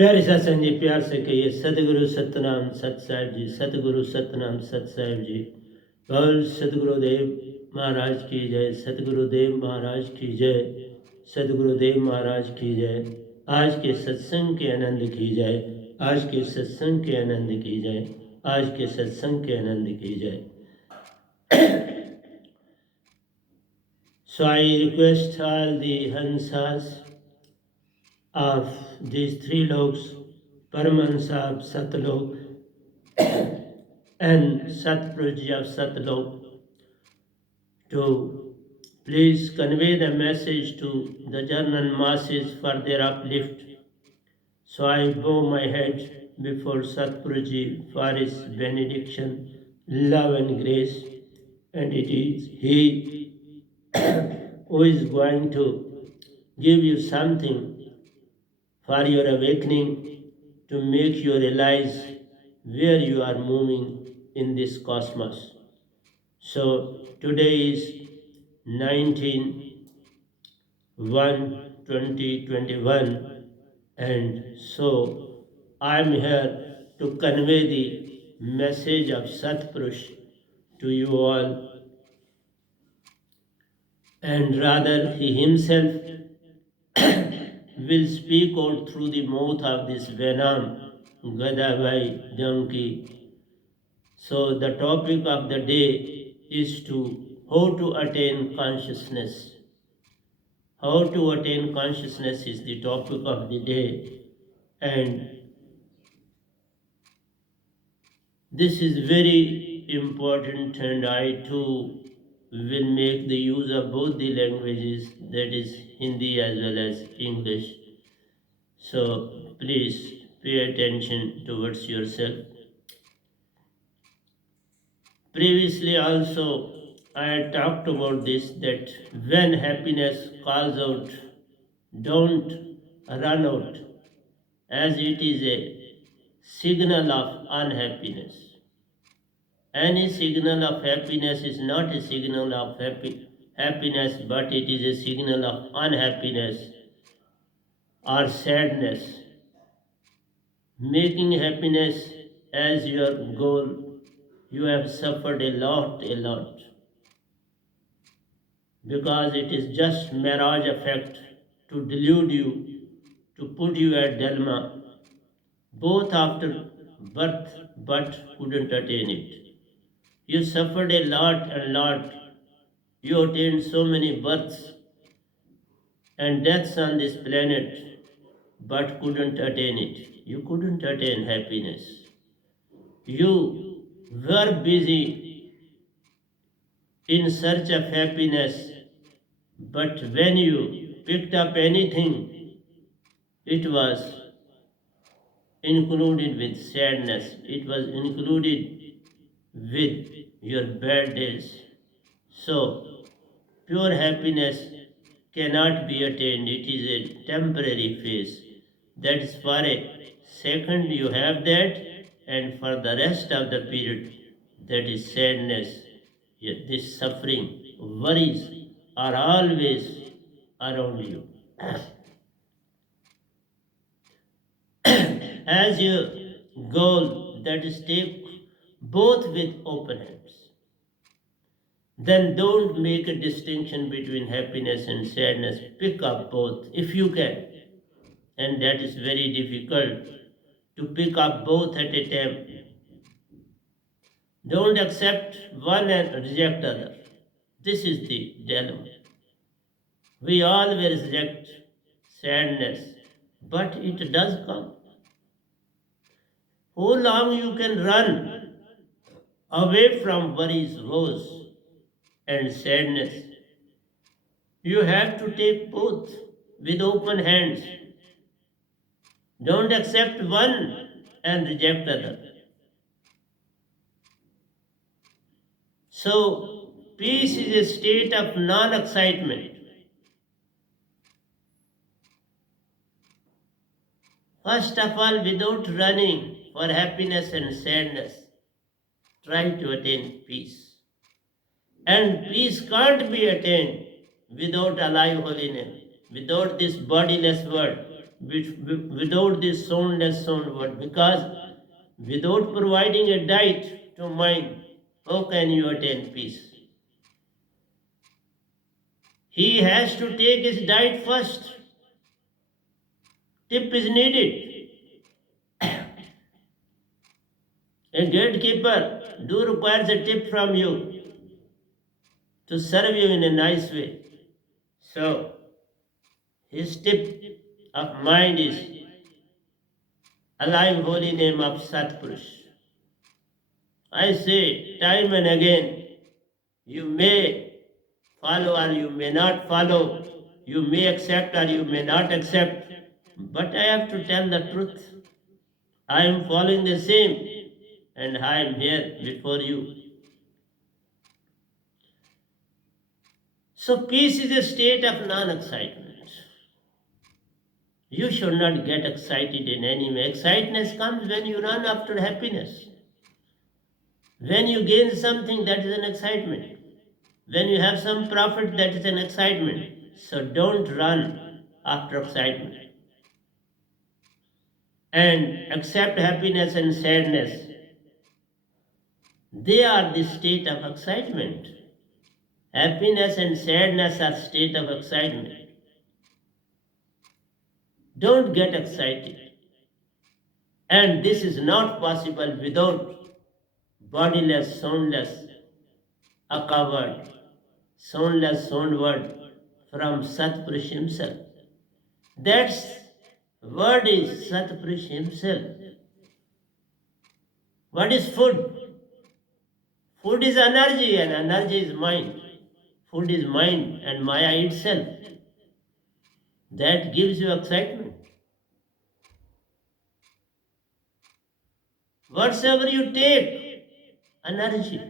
प्यारे सत्संग जी, प्यार से कहिए सतगुरु सतनाम सत साहिब जी, सतगुरु सतनाम सत साहिब जी। बोल सतगुरुदेव महाराज की जय, सतगुरुदेव महाराज की जय, सतगुरुदेव महाराज की जय। आज के सत्संग के आनंद की जय, आज के सत्संग के आनंद की जय, आज के सत्संग के आनंद की जय। So I request all the Hansas of these three loks, Paramahansa of Satlok and Satpuruji of Satlok, to please convey the message to the general masses for their uplift. So I bow my head before Satpuruji for his benediction, love and grace, and it is he who is going to give you something for your awakening, to make you realize where you are moving in this cosmos. So today is 19/1/2021, and so I am here to convey the message of Satpurush to you all, and rather he himself will speak out through the mouth of this Venam Gadavai donkey. So the topic of the day is to how to attain consciousness. How to attain consciousness is the topic of the day, and this is very important, and I too will make the use of both the languages, that is Hindi as well as English. So please pay attention towards yourself. Previously also I had talked about this, that when happiness calls out, don't run out, as it is a signal of unhappiness. Any signal of happiness is not a signal of happiness, but it is a signal of unhappiness or sadness. Making happiness as your goal, you have suffered a lot, because it is just mirage effect to delude you, to put you at dilemma, both after birth but couldn't attain it. You suffered a lot. You attained so many births and deaths on this planet, but couldn't attain it. You couldn't attain happiness. You were busy in search of happiness, but when you picked up anything, it was included with sadness, it was included with your bad days. So, pure happiness cannot be attained, it is a temporary phase. That is for a second you have that, and for the rest of the period, that is sadness, this suffering, worries are always around you. As your goal, that is take both with open hands. Then don't make a distinction between happiness and sadness. Pick up both if you can. And that is very difficult to pick up both at a time. Don't accept one and reject other. This is the dilemma. We always reject sadness, but it does come. How long you can run away from worries, woes, and sadness? You have to take both with open hands. Don't accept one and reject other. So, peace is a state of non-excitement. First of all, without running for happiness and sadness, try to attain peace. And peace can't be attained without alive holiness, without this bodiless world. without this soundless sound word, because without providing a diet to mind, how can you attain peace? He has to take his diet first. Tip is needed. A gatekeeper do requires a tip from you to serve you in a nice way. So, his tip of mind is alive holy name of Satpurush. I say time and again, you may follow or you may not follow, you may accept or you may not accept, but I have to tell the truth. I am following the same and I am here before you. So peace is a state of non-excitement. You should not get excited in any way. Excitement comes when you run after happiness. When you gain something, that is an excitement. When you have some profit, that is an excitement. So don't run after excitement. And accept happiness and sadness. They are the state of excitement. Happiness and sadness are state of excitement. Don't get excited. And this is not possible without bodiless, soundless, Aka word, soundless sound word from Satpurush himself. That word is Satpurush himself. What is food? Food is energy and energy is mind. Food is mind and Maya itself. That gives you excitement. Whatsoever you take, energy.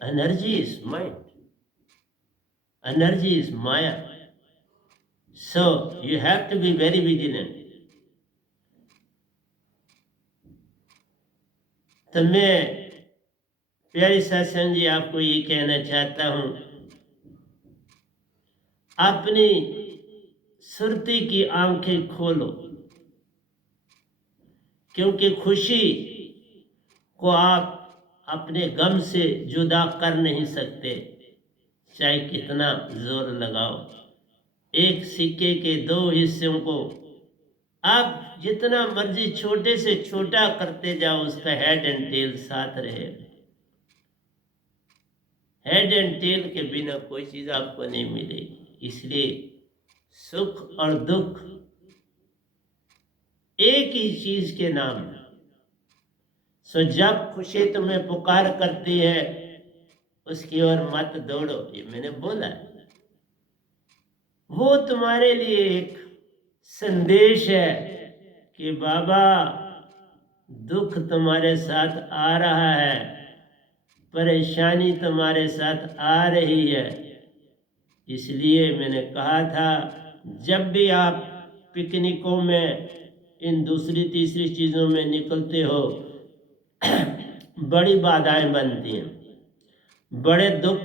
Energy is mind. Energy is Maya. So you have to be very vigilant. तो मैं प्यारी सत्संग जी आपको ये कहना चाहता हूं, अपनी सुरती की आंखें खोलो, क्योंकि खुशी को आप अपने गम से जुदा कर नहीं सकते, चाहे कितना जोर लगाओ। एक सिक्के के दो हिस्सों को आप जितना मर्जी छोटे से छोटा करते जाओ, उसका हेड एंड टेल साथ रहे। हेड एंड टेल के बिना कोई चीज आपको नहीं मिलेगी। इसलिए सुख और दुख एक ही चीज के नाम है। सो जब खुशी तुम्हें पुकार करती है, उसकी ओर मत दौड़ो, ये मैंने बोला है। वो तुम्हारे लिए एक संदेश है कि बाबा दुख तुम्हारे साथ आ रहा है, परेशानी तुम्हारे साथ आ रही है। इसलिए मैंने कहा था, जब भी आप पिकनिकों में इन दूसरी तीसरी चीज़ों में निकलते हो, बड़ी बाधाएं बनती हैं, बड़े दुख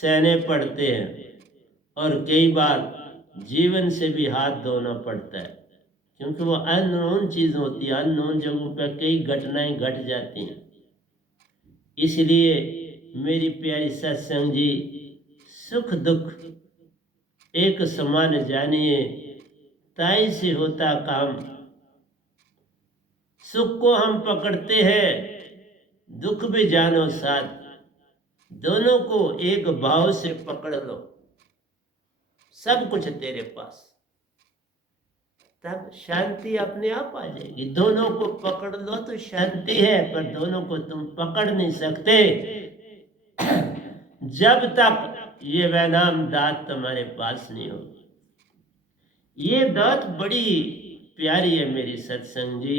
सहने पड़ते हैं और कई बार जीवन से भी हाथ धोना पड़ता है, क्योंकि वो अननोन चीज़ होती है। अननोन जगहों पर कई घटनाएं घट जाती हैं। इसलिए मेरी प्यारी सत्संग जी, सुख दुख एक समान जानिए, ताई से होता काम। सुख को हम पकड़ते हैं, दुख भी जानो साथ, दोनों को एक भाव से पकड़ लो, सब कुछ तेरे पास, तब शांति अपने आप आ जाएगी। दोनों को पकड़ लो तो शांति है, पर दोनों को तुम पकड़ नहीं सकते जब तक ये वैनाम दात तुम्हारे पास नहीं हो। ये दात बड़ी प्यारी है मेरी सत्संग जी।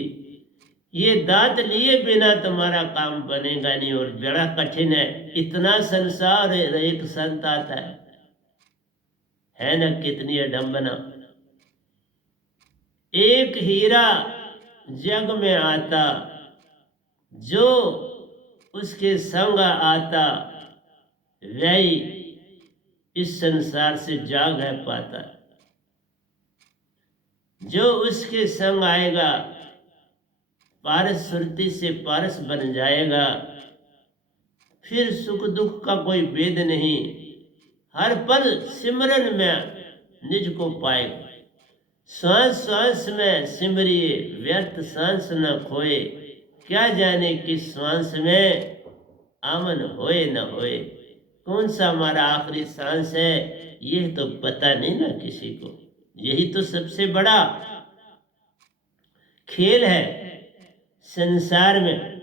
ये दात लिए बिना तुम्हारा काम बनेगा नहीं, और बड़ा कठिन है। इतना संसार है, एक संत आता है ना, कितनी अडंबना। एक हीरा जग में आता, जो उसके संग आता, वही इस संसार से जाग है पाता। जो उसके संग आएगा पारस सुरति से पारस बन जाएगा, फिर सुख दुख का कोई भेद नहीं, हर पल सिमरन में निज को पाएगा। श्वास श्वास में सिमरिए व्यर्थ सांस न खोए, क्या जाने किस श्वास में आमन होए न होए। कौन सा हमारा आखिरी सांस है ये तो पता नहीं ना किसी को। यही तो सबसे बड़ा खेल है संसार में।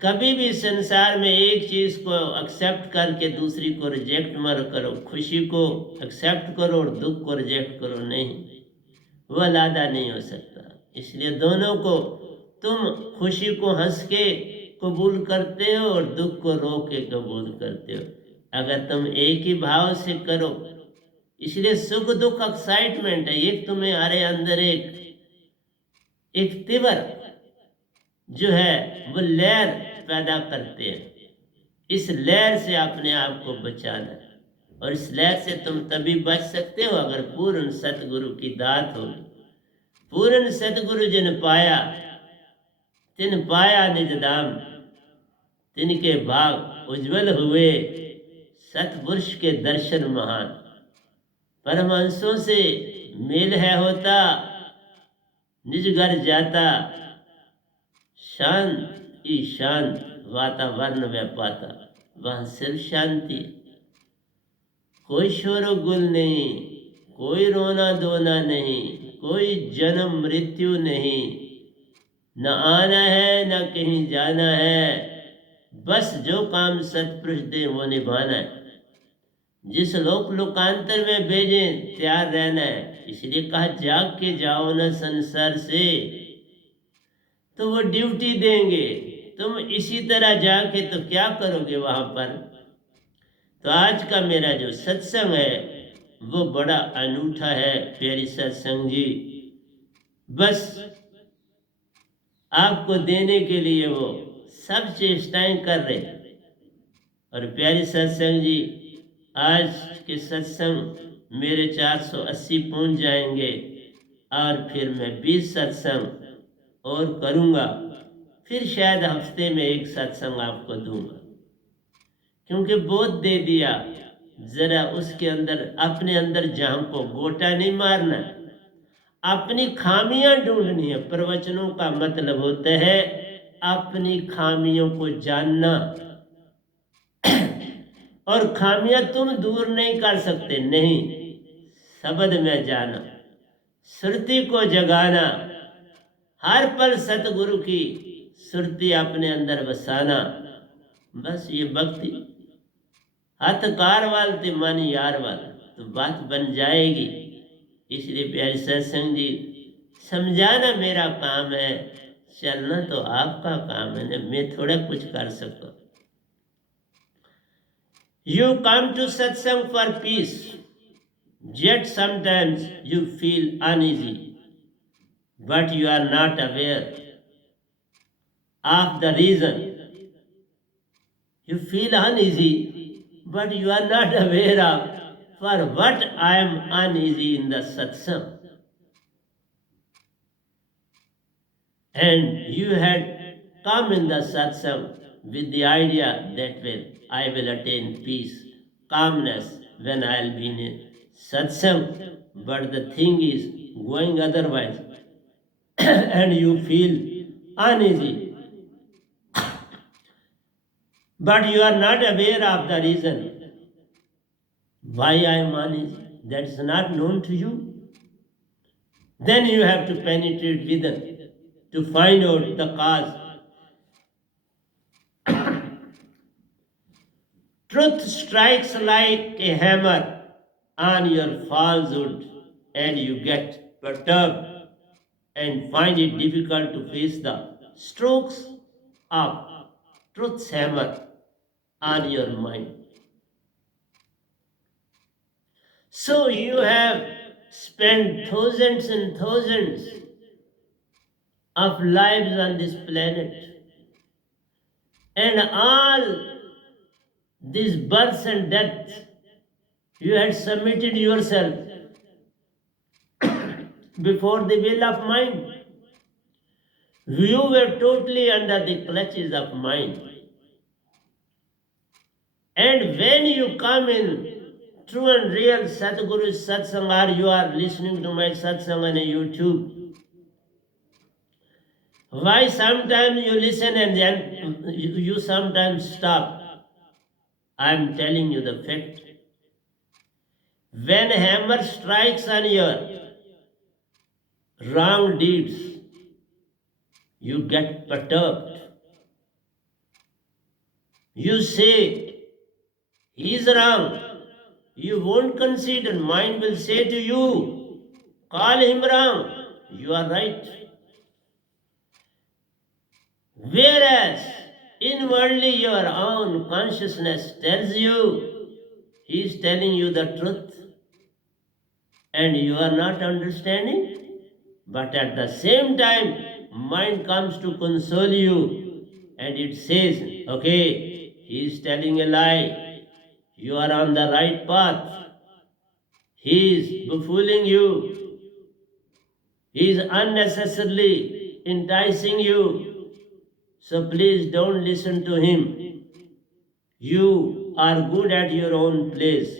कभी भी संसार में एक चीज को एक्सेप्ट करके दूसरी को रिजेक्ट मत करो। खुशी को एक्सेप्ट करो और दुख को रिजेक्ट करो नहीं, वह लादा नहीं हो सकता। इसलिए दोनों को, तुम खुशी को हंस के कबूल करते हो और दुख को रो के कबूल करते हो, अगर तुम एक ही भाव से करो। इसलिए सुख दुख एक्साइटमेंट है, एक तुम्हारे अंदर एक तीव्र जो है वो लहर पैदा करते हैं। इस लहर से अपने आप को बचाना है, और इस लहर से तुम तभी बच सकते हो अगर पूर्ण सतगुरु की दात होगी। पूर्ण सतगुरु जिन पाया तिन पाया निज धाम, तिनके भाग उज्जवल हुए सतपुरुष के दर्शन महान। परमहंसों से मेल है होता, निज घर जाता, शांत ईशांत वातावरण में पाता, वहां सिर्फ शांति। कोई शोर गुल नहीं, कोई रोना धोना नहीं, कोई जन्म मृत्यु नहीं, न आना है न कहीं जाना है, बस जो काम सतपुरुष दे वो निभाना है। जिस लोक लोकांतर में भेजे तैयार रहना है। इसलिए कहा जाग के जाओ न संसार से, तो वो ड्यूटी देंगे। तुम इसी तरह जाके तो क्या करोगे वहां पर। तो आज का मेरा जो सत्संग है वो बड़ा अनूठा है प्यारी सत्संग जी। बस आपको देने के लिए वो सब चेष्टाएं कर रहे। और प्यारी सत्संग जी, आज के सत्संग मेरे 480 पहुंच जाएंगे, और फिर मैं 20 सत्संग और करूँगा। फिर शायद हफ्ते में एक सत्संग आपको दूंगा, क्योंकि बहुत दे दिया। जरा उसके अंदर अपने अंदर झांको, गोटा नहीं मारना, अपनी खामियां ढूंढनी है। प्रवचनों का मतलब होता है अपनी खामियों को जानना, और खामियां तुम दूर नहीं कर सकते, नहीं, शब्द में जाना, श्रुति को जगाना, हर पल सतगुरु की सुरती अपने अंदर बसाना। बस ये भक्ति हाथ कार वाल ते मन यार वाल, तो बात बन जाएगी। इसलिए प्यारे सत्संग जी, समझाना मेरा काम है, चलना तो आपका काम है ना, मैं थोड़ा कुछ कर सकता। यू कम टू सत्संग for piece, yet sometimes you feel uneasy, but you are not aware of the reason. You feel uneasy, but you are not aware of for what I am uneasy in the satsang. And you had come in the satsang with the idea that I will attain peace, calmness when I will be in satsang, but the thing is going otherwise and you feel uneasy. But you are not aware of the reason why I am uneasy. That is not known to you. Then you have to penetrate within to find out the cause. Truth strikes like a hammer on your falsehood, and you get perturbed and find it difficult to face the strokes of truth's hammer on your mind. So you have spent thousands and thousands of lives on this planet, and all these births and deaths you had submitted yourself before the will of mind. You were totally under the clutches of mind. And when you come in true and real Sadhguru satsang, or you are listening to my satsang on YouTube, why sometimes you listen and then you sometimes stop? I am telling you the fact. When hammer strikes on your wrong deeds, you get perturbed. You say, he is wrong. You won't consider. Mind will say to you, call him wrong. You are right. Whereas inwardly your own consciousness tells you, he is telling you the truth. And you are not understanding. But at the same time, mind comes to console you and it says, okay, he is telling a lie. You are on the right path. He is befooling you. He is unnecessarily enticing you. So please don't listen to him. You are good at your own place.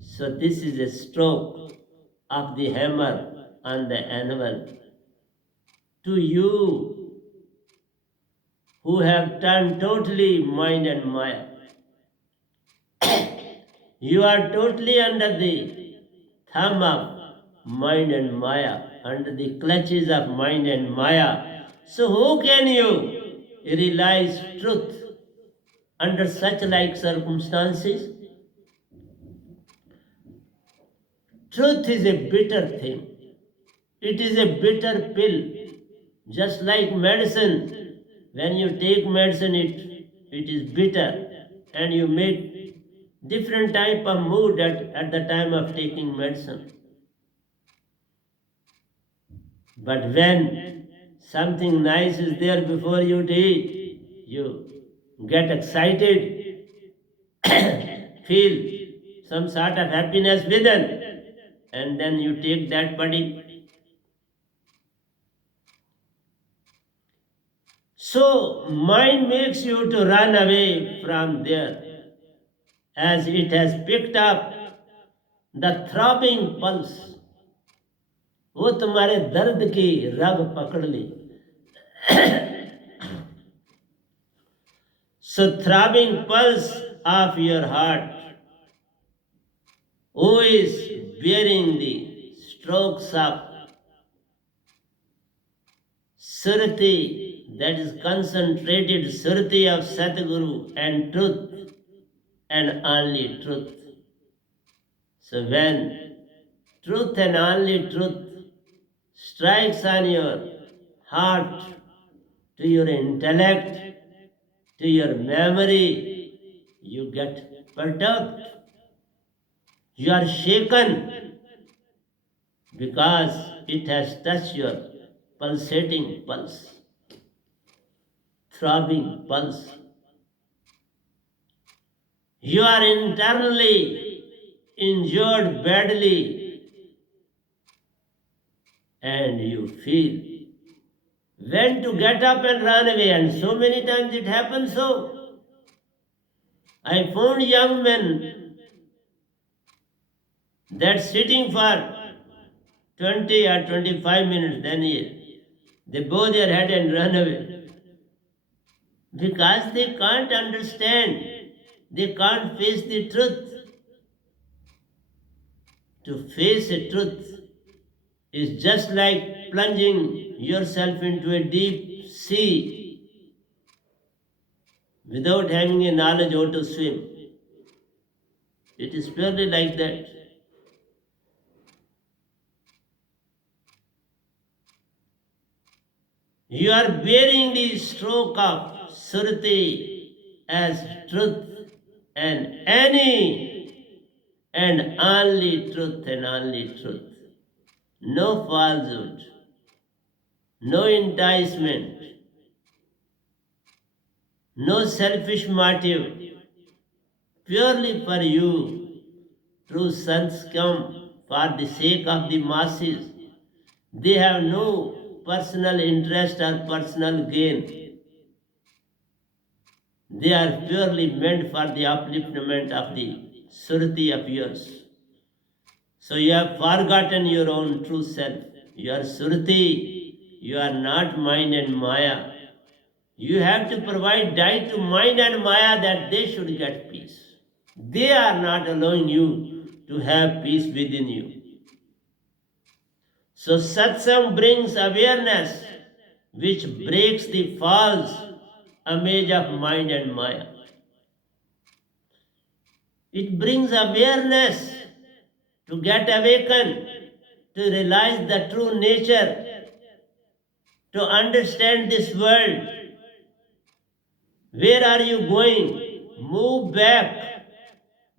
So this is a stroke of the hammer on the anvil. To you who have turned totally mind and maya, you are totally under the thumb of mind and maya, under the clutches of mind and maya. So who can you realize truth under such like circumstances? Truth is a bitter thing. It is a bitter pill. Just like medicine. When you take medicine, it is bitter. And you make different type of mood at the time of taking medicine. But when something nice is there before you to eat, you get excited, feel some sort of happiness within, and then you take that body. So mind makes you to run away from there, as it has picked up the throbbing pulse. वो तुम्हारे दर्द की रग पकड़ ली. So throbbing pulse of your heart, who is bearing the strokes of Surti, that is concentrated Surti of Sadhguru and truth and only truth. So when truth and only truth strikes on your heart, to your intellect, to your memory, you get perturbed. You are shaken because it has touched your pulsating pulse, throbbing pulse. You are internally injured badly and you feel when to get up and run away, and so many times it happens so. I found young men that sitting for 20 or 25 minutes, then they bow their head and run away. Because they can't understand, they can't face the truth. To face a truth is just like plunging yourself into a deep sea without having a knowledge how to swim. It is purely like that. You are bearing the stroke of Surti as truth, and any and only truth and only truth. No falsehood, no enticement, no selfish motive, purely for you. True sons come for the sake of the masses. They have no personal interest or personal gain. They are purely meant for the upliftment of the surati of yours. So you have forgotten your own true self. You are surati. You are not mind and maya. You have to provide diet to mind and maya that they should get peace. They are not allowing you to have peace within you. So satsang brings awareness which breaks the false image of mind and maya. It brings awareness to get awakened, to realize the true nature, to understand this world. Where are you going? Move back.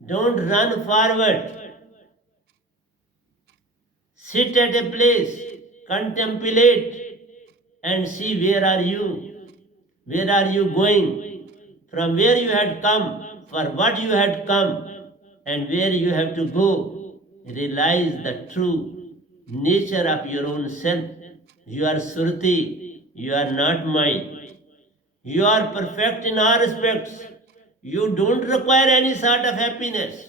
Don't run forward. Sit at a place, contemplate, and see where are you? Where are you going? From where you had come, for what you had come, and where you have to go. Realize the true nature of your own self. You are surti. You are not mine. You are perfect in all respects. You don't require any sort of happiness.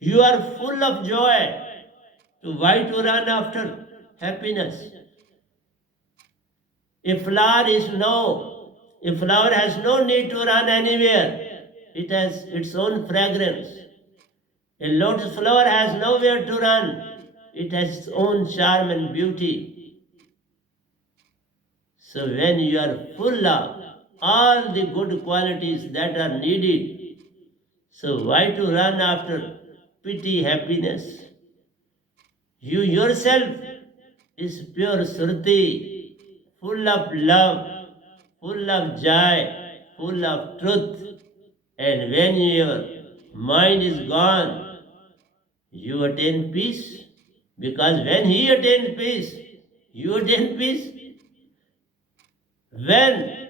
You are full of joy. So why to run after happiness? A flower has no need to run anywhere. It has its own fragrance. A lotus flower has nowhere to run. It has its own charm and beauty. So when you are full of all the good qualities that are needed, so why to run after pity, happiness? You yourself is pure surti, full of love, full of joy, full of truth. And when your mind is gone, you attain peace. Because when he attains peace, you attain peace. When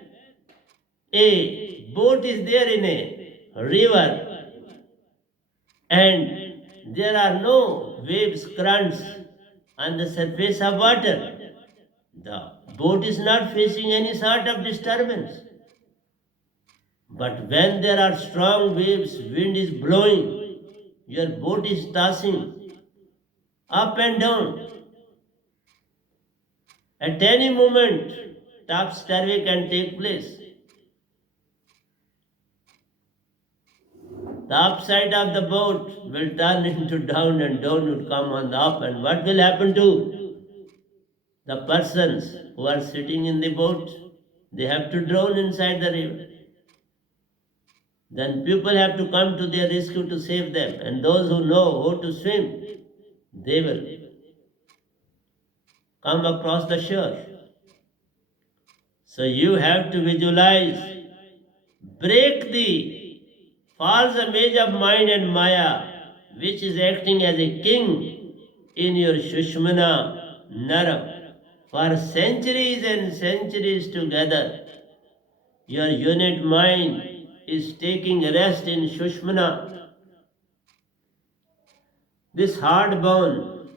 a boat is there in a river and there are no waves, currents on the surface of water, the boat is not facing any sort of disturbance. But when there are strong waves, wind is blowing, your boat is tossing up and down. At any moment, topsturvy can take place. The upside of the boat will turn into down and down will come on the up. And what will happen to the persons who are sitting in the boat? They have to drown inside the river. Then people have to come to their rescue to save them. And those who know how to swim, they will come across the shore. So you have to visualize, break the false image of mind and maya, which is acting as a king in your Shushmana Naram. For centuries and centuries together, your unit mind is taking rest in Shushmana. This hard bone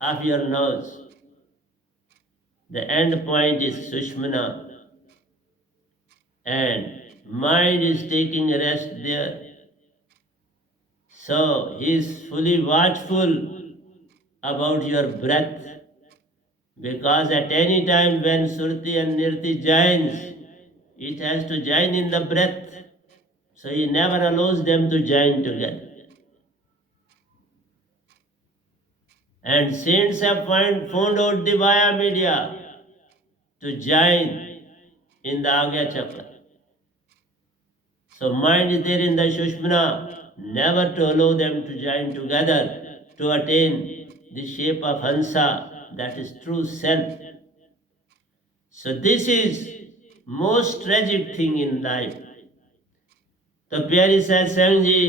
of your nose, the end point is Sushmana, and mind is taking rest there. So he is fully watchful about your breath, because at any time when Surti and Nirti joins, it has to join in the breath. So he never allows them to join together. And saints have found out the via media to join in the Agya Chakra. So mind is there in the Shushmana, never to allow them to join together to attain the shape of Hansa, that is true self. So this is most tragic thing in life. तो प्यारी सत्संग जी,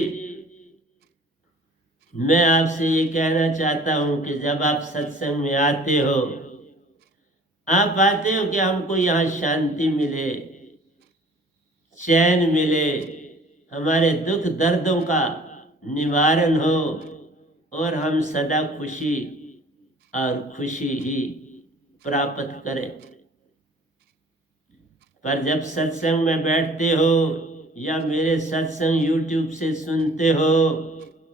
मैं आपसे ये कहना चाहता हूँ कि जब आप सत्संग में आते हो, आप आते हो कि हमको यहाँ शांति मिले, चैन मिले, हमारे दुख दर्दों का निवारण हो और हम सदा खुशी और खुशी ही प्राप्त करें। पर जब सत्संग में बैठते हो या मेरे सत्संग YouTube से सुनते हो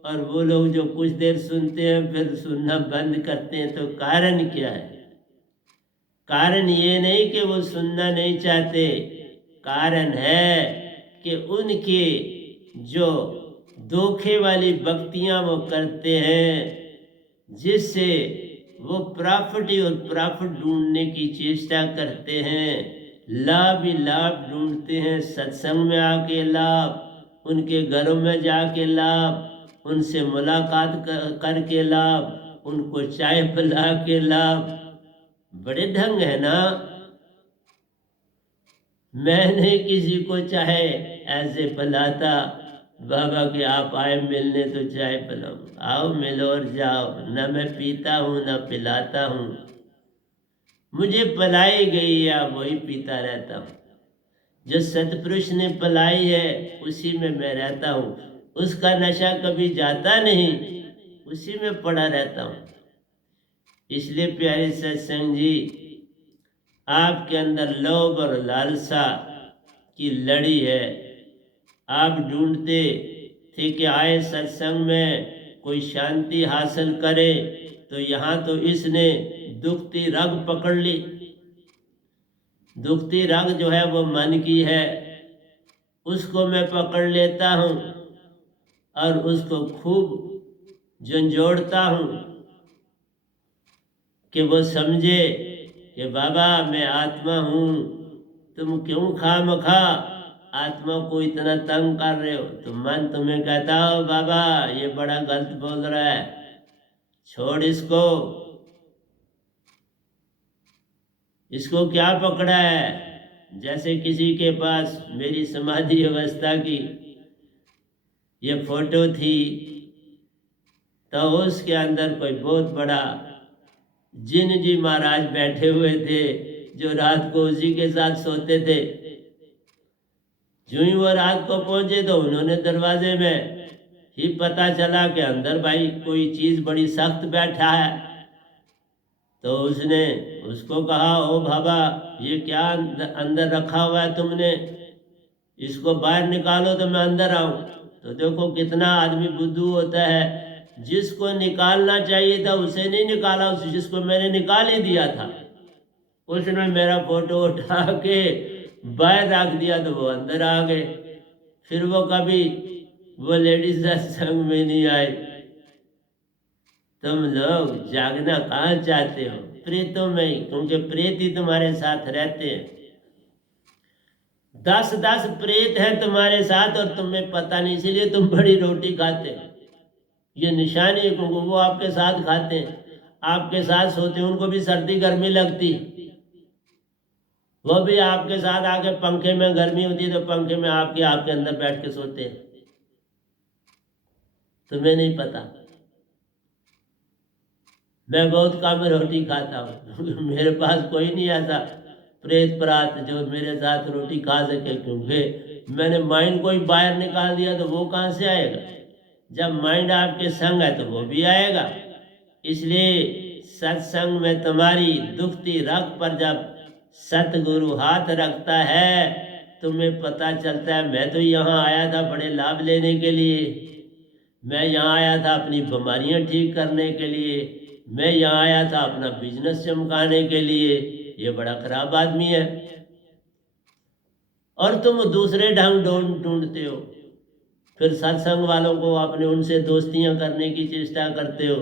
और वो लोग जो कुछ देर सुनते हैं फिर सुनना बंद करते हैं, तो कारण क्या है? कारण ये नहीं कि वो सुनना नहीं चाहते, कारण है कि उनके जो धोखे वाली भक्तियां वो करते हैं, जिससे वो प्रॉफिट और प्रॉफिट ढूंढने की चेष्टा करते हैं, लाभ ही लाभ ढूंढते हैं। सत्संग में आके लाभ, उनके घरों में जाके लाभ, उनसे मुलाकात करके लाभ, उनको चाय पिला के लाभ। बड़े ढंग है ना। मैंने किसी को चाहे ऐसे पिलाता, बाबा के आप आए मिलने तो चाय पिलाऊं, आओ मिलो और जाओ। न मैं पीता हूँ न पिलाता हूँ, मुझे पिलाई गई या वही पीता रहता हूँ। जो सतपुरुष ने पिलाई है उसी में मैं रहता हूँ, उसका नशा कभी जाता नहीं, उसी में पड़ा रहता हूँ। इसलिए प्यारे सत्संग जी, आपके अंदर लोभ और लालसा की लड़ी है। आप ढूंढते थे कि आए सत्संग में कोई शांति हासिल करे, तो यहाँ तो इसने दुखती रग पकड़ ली। दुखती रग जो है वो मन की है, उसको मैं पकड़ लेता हूँ और उसको खूब झंझोड़ता हूँ कि वो समझे कि बाबा मैं आत्मा हूँ, तुम क्यों खामखा आत्मा को इतना तंग कर रहे हो। तो मन तुम्हें कहता हो बाबा ये बड़ा गलत बोल रहा है, छोड़ इसको, इसको क्या पकड़ा है। जैसे किसी के पास मेरी समाधि अवस्था की ये फोटो थी, तो उसके अंदर कोई बहुत बड़ा जिन जी महाराज बैठे हुए थे, जो रात को उसी के साथ सोते थे। जो ही वो रात को पहुंचे तो उन्होंने दरवाजे में ही पता चला कि अंदर भाई कोई चीज बड़ी सख्त बैठा है। तो उसने उसको कहा, ओ बाबा ये क्या अंदर रखा हुआ है तुमने, इसको बाहर निकालो तो मैं अंदर आऊं। तो देखो कितना आदमी बुद्धू होता है, जिसको निकालना चाहिए था उसे नहीं निकाला, उसे जिसको मैंने निकाल ही दिया था उसने मेरा फोटो उठा के बाहर रख दिया, तो वो अंदर आ गए। फिर वो कभी वो लेडीज संग में नहीं आए। तुम लोग जागना कहाँ चाहते हो? प्रेतों में ही, क्योंकि प्रेत ही तुम्हारे साथ रहते हैं। 10-10 प्रेत हैं तुम्हारे साथ और तुम्हें पता नहीं, इसीलिए तुम बड़ी रोटी खाते हो। ये निशानी है, क्योंकि वो आपके साथ खाते हैं, आपके साथ सोते हैं, उनको भी सर्दी गर्मी लगती, वो भी आपके साथ आके पंखे में गर्मी होती है तो पंखे में आपके अंदर बैठ के सोते हैं। तुम्हें नहीं पता। मैं बहुत कम रोटी खाता हूँ मेरे पास कोई नहीं ऐसा प्रेत प्रात जो मेरे साथ रोटी खा सके, क्योंकि मैंने माइंड को ही बाहर निकाल दिया, तो वो कहाँ से आएगा? जब माइंड आपके संग है तो वो भी आएगा। इसलिए सत्संग में तुम्हारी दुखती रग पर जब सतगुरु हाथ रखता है, तुम्हें पता चलता है मैं तो यहाँ आया था बड़े लाभ लेने के लिए, मैं यहाँ आया था अपनी बीमारियाँ ठीक करने के लिए, मैं यहाँ आया था अपना बिजनेस चमकाने के लिए। ये बड़ा खराब आदमी है। और तुम दूसरे ढंग ढूंढते हो, फिर सत्संग वालों को अपने उनसे दोस्तियां करने की चेष्टा करते हो,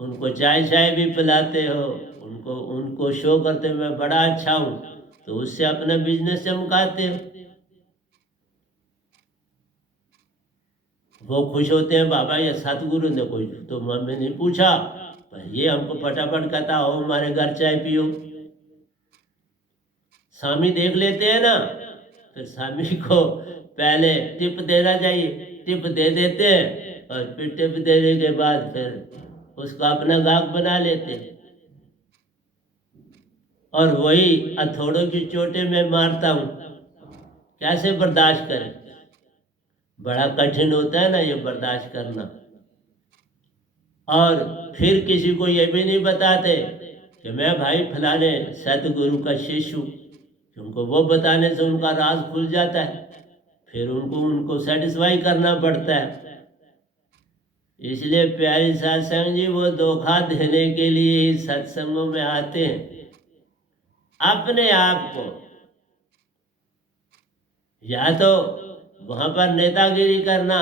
उनको चाय चाय भी पिलाते हो, उनको उनको शो करते हो मैं बड़ा अच्छा हूँ, तो उससे अपना बिजनेस चमकाते हो। वो खुश होते हैं, बाबा ये सतगुरु ने कोई तो मैंने नहीं पूछा, पर ये हमको फटाफट कहता हो हमारे घर चाय पियो। स्वामी देख लेते हैं ना, फिर स्वामी को पहले टिप देना चाहिए, टिप दे देते हैं और फिर टिप देने के बाद फिर उसको अपना गाहक बना लेते हैं। और वही हथौड़ों की चोटें मैं मारता हूँ, कैसे बर्दाश्त करें? बड़ा कठिन होता है ना ये बर्दाश्त करना। और फिर किसी को ये भी नहीं बताते कि मैं भाई फलाने सतगुरु का शिष्य हूँ, क्योंकि वो बताने से उनका राज खुल जाता है, फिर उनको सेटिस्फाई करना पड़ता है। इसलिए प्यारी सत्संग जी, वो धोखा देने के लिए ही सत्संगों में आते हैं। अपने आप को या तो वहां पर नेतागिरी करना,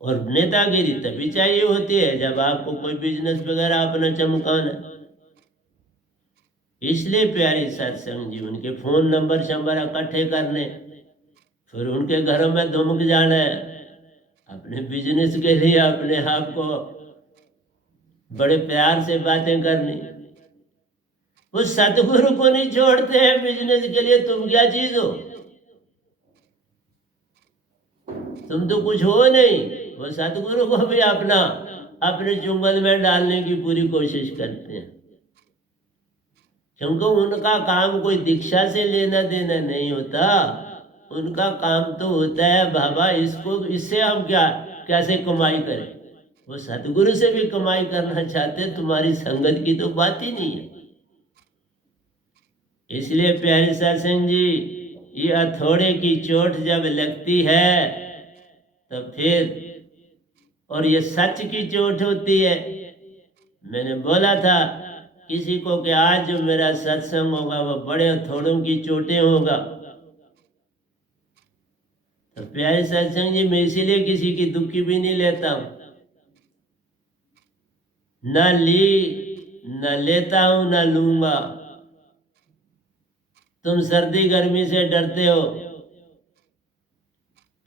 और नेतागिरी तभी चाहिए होती है जब आपको कोई बिजनेस वगैरह अपना चमकाना। इसलिए प्यारी सत्संग जी, उनके फोन नंबर शंबर इकट्ठे करने, फिर उनके घरों में धुमक जाना है, अपने बिजनेस के लिए अपने आप को बड़े प्यार से बातें करनी। वो सतगुरु को नहीं छोड़ते हैं बिजनेस के लिए। तुम क्या चीज हो? तुम तो कुछ हो नहीं। वो सतगुरु को भी अपने चुंगल में डालने की पूरी कोशिश करते हैं, क्योंकि उनका काम कोई दीक्षा से लेना देना नहीं होता। उनका काम तो होता है बाबा इससे हम कैसे कमाई करें। वो सतगुरु से भी कमाई करना चाहते हैं, तुम्हारी संगत की तो बात ही नहीं है। इसलिए प्यारे सत्संग जी, ये हथौड़े की चोट जब लगती है तो फिर, और ये सच की चोट होती है। मैंने बोला था किसी को कि आज जो मेरा सत्संग होगा वो बड़े हथौड़ों की चोटें होगा। तो प्यारे सत्संग जी, मैं इसीलिए किसी की दुखी भी नहीं लेता हूँ, न ली न लेता हूं न लूंगा। तुम सर्दी गर्मी से डरते हो,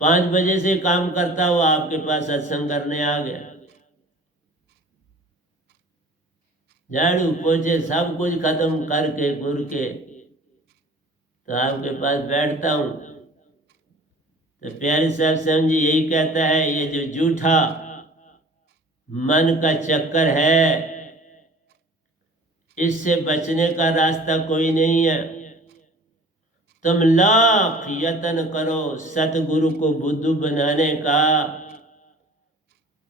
5 बजे से काम करता हुआ आपके पास सत्संग करने आ गया, झाड़ू पोछे सब कुछ खत्म करके घुर के तो आपके पास बैठता हूं। तो प्यारे सत्संग जी, यही कहता है, ये जो झूठा मन का चक्कर है, इससे बचने का रास्ता कोई नहीं है। तुम लाख यत्न करो सतगुरु को बुद्धू बनाने का।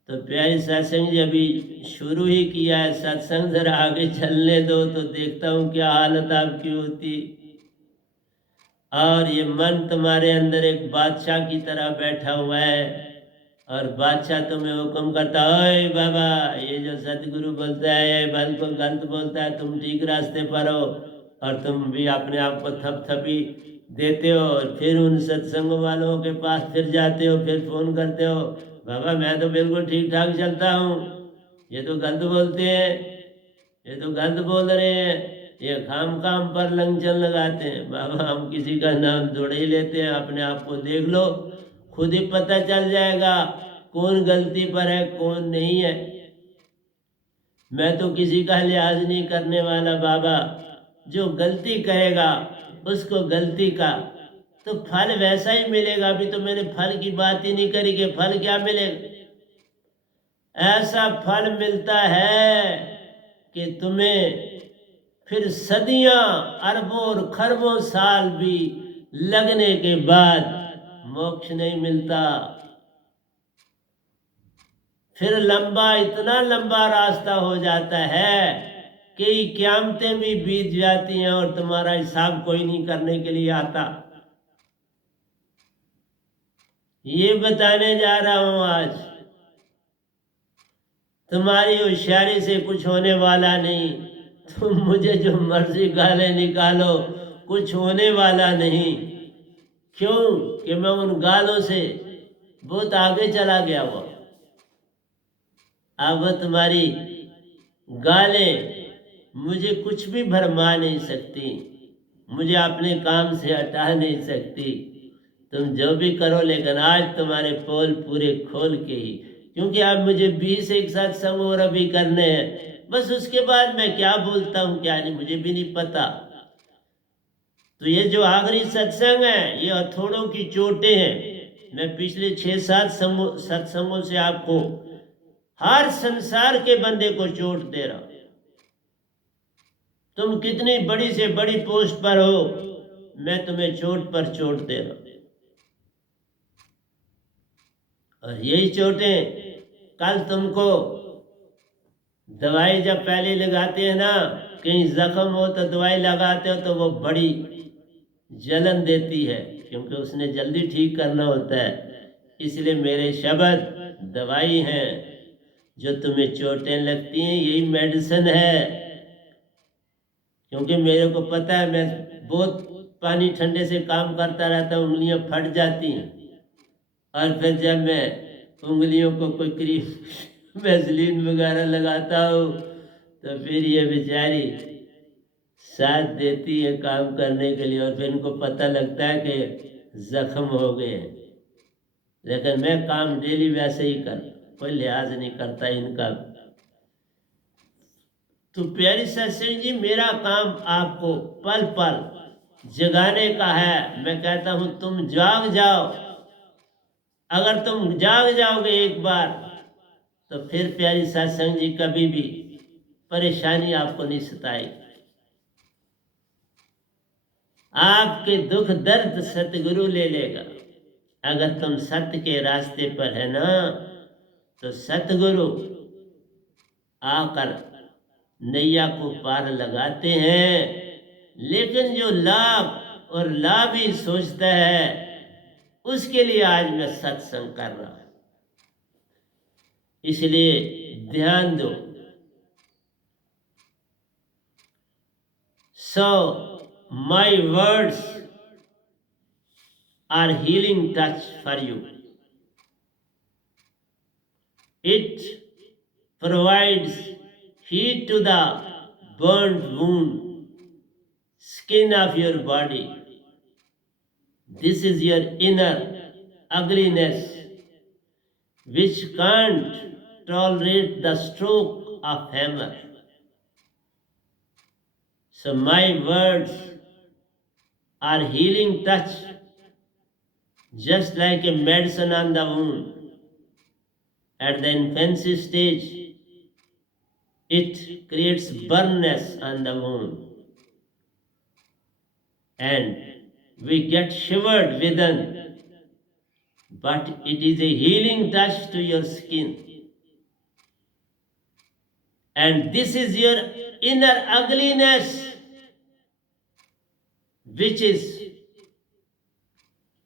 तो प्यारे सत्संग जी, अभी शुरू ही किया है सत्संग, जरा आगे चलने दो तो देखता हूँ क्या हालत आपकी होती। और ये मन तुम्हारे अंदर एक बादशाह की तरह बैठा हुआ है, और बादशाह तुम्हें हुक्म करता है, ओए बाबा, ये जो सतगुरु बोलता है बिल्कुल गलत बोलता है, तुम ठीक रास्ते पर हो। और तुम भी अपने आप को थपथपी देते हो, और फिर उन सत्संग वालों के पास फिर जाते हो, फिर फोन करते हो, बाबा मैं तो बिल्कुल ठीक ठाक चलता हूँ, ये तो गलत बोलते हैं, ये तो गलत बोल रहे हैं, ये खाम काम पर लंचन लगाते हैं। बाबा हम किसी का नाम थोड़े ही लेते हैं, अपने आप को देख लो, खुद ही पता चल जाएगा कौन गलती पर है कौन नहीं है। मैं तो किसी का लिहाज नहीं करने वाला बाबा। जो गलती करेगा उसको गलती का तो फल वैसा ही मिलेगा। अभी तो मैंने फल की बात ही नहीं करी कि फल क्या मिलेगा। ऐसा फल मिलता है कि तुम्हें फिर सदियां अरबों और खरबों साल भी लगने के बाद मोक्ष नहीं मिलता। फिर लंबा, इतना लंबा रास्ता हो जाता है कि क़यामतें भी बीत जाती हैं और तुम्हारा हिसाब कोई नहीं करने के लिए आता। ये बताने जा रहा हूं आज, तुम्हारी होशियारी से कुछ होने वाला नहीं। तुम मुझे जो मर्जी गालें निकालो, कुछ होने वाला नहीं। क्यों कि मैं उन गालों से बहुत आगे चला गया हुआ। अब तुम्हारी गालें मुझे कुछ भी भरमा नहीं सकती, मुझे अपने काम से हटा नहीं सकती। तुम जो भी करो, लेकिन आज तुम्हारे पोल पूरे खोल के ही, क्योंकि अब मुझे 20 एक साथ संग और अभी करने हैं, बस उसके बाद मैं क्या बोलता हूँ क्या नहीं मुझे भी नहीं पता। तो ये जो आखिरी सत्संग है, ये हथौड़ों की चोटें हैं। मैं पिछले 6-7 सत्संगों से आपको हर संसार के बंदे को चोट दे रहा हूं। तुम कितनी बड़ी से बड़ी पोस्ट पर हो, मैं तुम्हें चोट पर चोट दे रहा हूं। और यही चोटें कल तुमको दवाई जब पहले लगाते हैं ना, कहीं जख्म हो तो दवाई लगाते हो तो वो बड़ी जलन देती है, क्योंकि उसने जल्दी ठीक करना होता है। इसलिए मेरे शब्द दवाई हैं। जो तुम्हें चोटें लगती हैं यही मेडिसिन है। क्योंकि मेरे को पता है, मैं बहुत पानी ठंडे से काम करता रहता हूँ, उंगलियां फट जाती हैं। और फिर जब मैं उंगलियों को कोई क्रीम वैसलीन वगैरह लगाता हूँ तो फिर ये बेचारी साथ देती है काम करने के लिए, और फिर इनको पता लगता है कि जख्म हो गए हैं। लेकिन मैं काम डेली वैसे ही कर, कोई लिहाज नहीं करता इनका। तो प्यारी सत्संग जी, मेरा काम आपको पल पल जगाने का है। मैं कहता हूं तुम जाग जाओ। अगर तुम जाग जाओगे एक बार तो फिर प्यारी सत्संग जी कभी भी परेशानी आपको नहीं सताएगी। आपके दुख दर्द सतगुरु ले लेगा। अगर तुम सत्य के रास्ते पर है ना, तो सतगुरु आकर नैया को पार लगाते हैं। लेकिन जो लाभ और लाभ ही सोचता है, उसके लिए आज मैं सत्संग कर रहा हूं। इसलिए ध्यान दो। So my words are healing touch for you. It provides heat to the burned wound skin of your body. This is your inner ugliness, which can't tolerate the stroke of hammer. So my words are healing touch, just like a medicine on the wound. At the infancy stage, it creates burnness on the wound, and we get shivered within, but it is a healing touch to your skin. And this is your inner ugliness, which is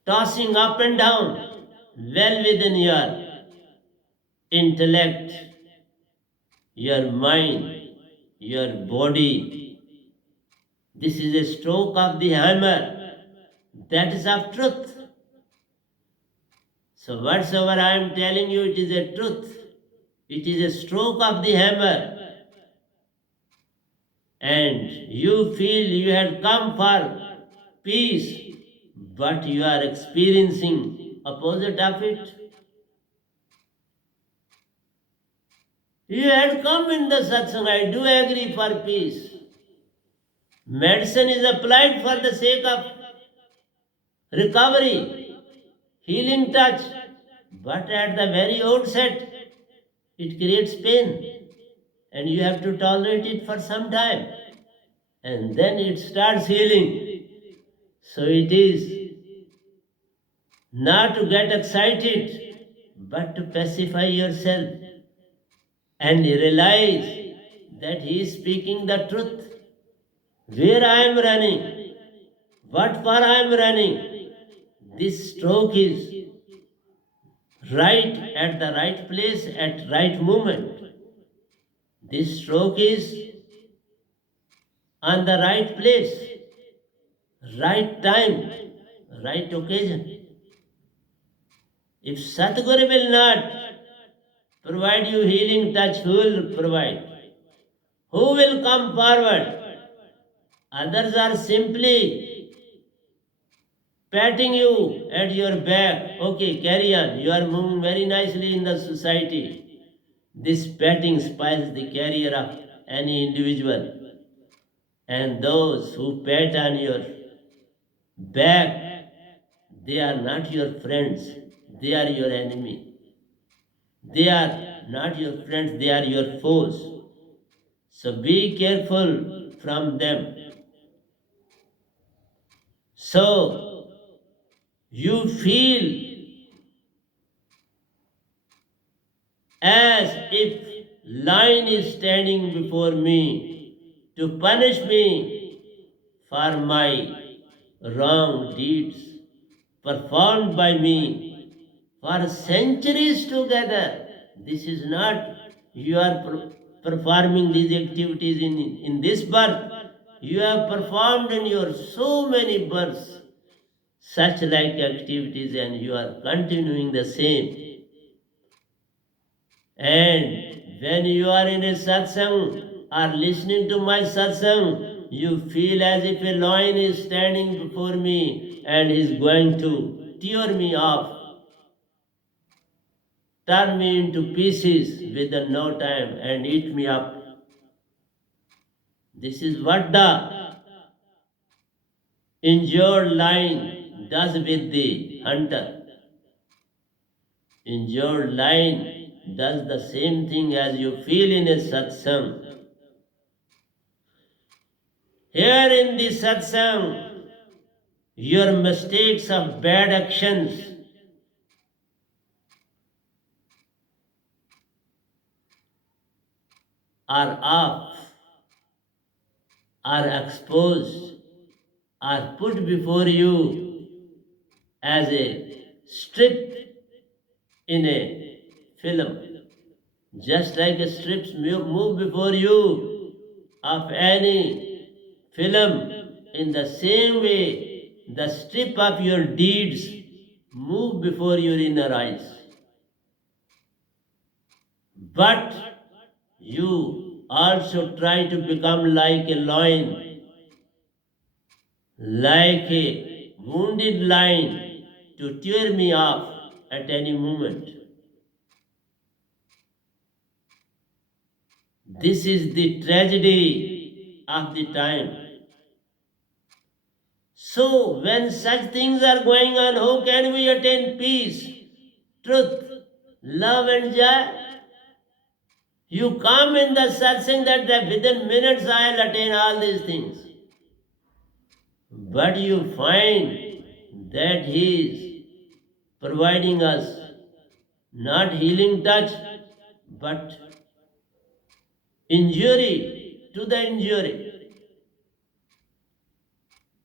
tossing up and down well within your intellect, your mind, your body. This is a stroke of the hammer, that is of truth. So whatsoever I am telling you, it is a truth. It is a stroke of the hammer. And you feel you had come for peace, but you are experiencing opposite of it. You had come in the satsang, I do agree, for peace. Medicine is applied for the sake of recovery, healing touch, but at the very outset, it creates pain, and you have to tolerate it for some time, and then it starts healing. So it is not to get excited, but to pacify yourself and realize that he is speaking the truth. Where I am running, what for I am running, this stroke is right at the right place at right moment. This stroke is on the right place, right time, right occasion. If Satguru will not provide you healing touch, who will provide? Who will come forward? Others are simply patting you at your back. Okay, carry on. You are moving very nicely in the society. This patting spoils the career of any individual. And those who pat on your back, they are not your friends. They are your enemy. They are not your friends. They are your foes. So be careful from them. So you feel as if lion is standing before me to punish me for my wrong deeds performed by me for centuries together. This is not you are performing these activities in this birth. You have performed in your so many births such like activities and you are continuing the same. And when you are in a satsang or listening to my satsang, you feel as if a lion is standing before me and is going to tear me off, turn me into pieces within no time and eat me up. This is what the injured lion does with the hunter. Injured lion does the same thing as you feel in a satsang. Here in the satsang, your mistakes of bad actions are off, are exposed, are put before you as a strip in a film. Just like a strips move before you of any film, in the same way, the strip of your deeds move before your inner eyes. But you also try to become like a lion, like a wounded lion, to tear me off at any moment. This is the tragedy of the time. So, when such things are going on, how can we attain peace, truth, love, and joy? You come in the satsang that within minutes I'll attain all these things. But you find that He is providing us not healing touch, but injury to the injury.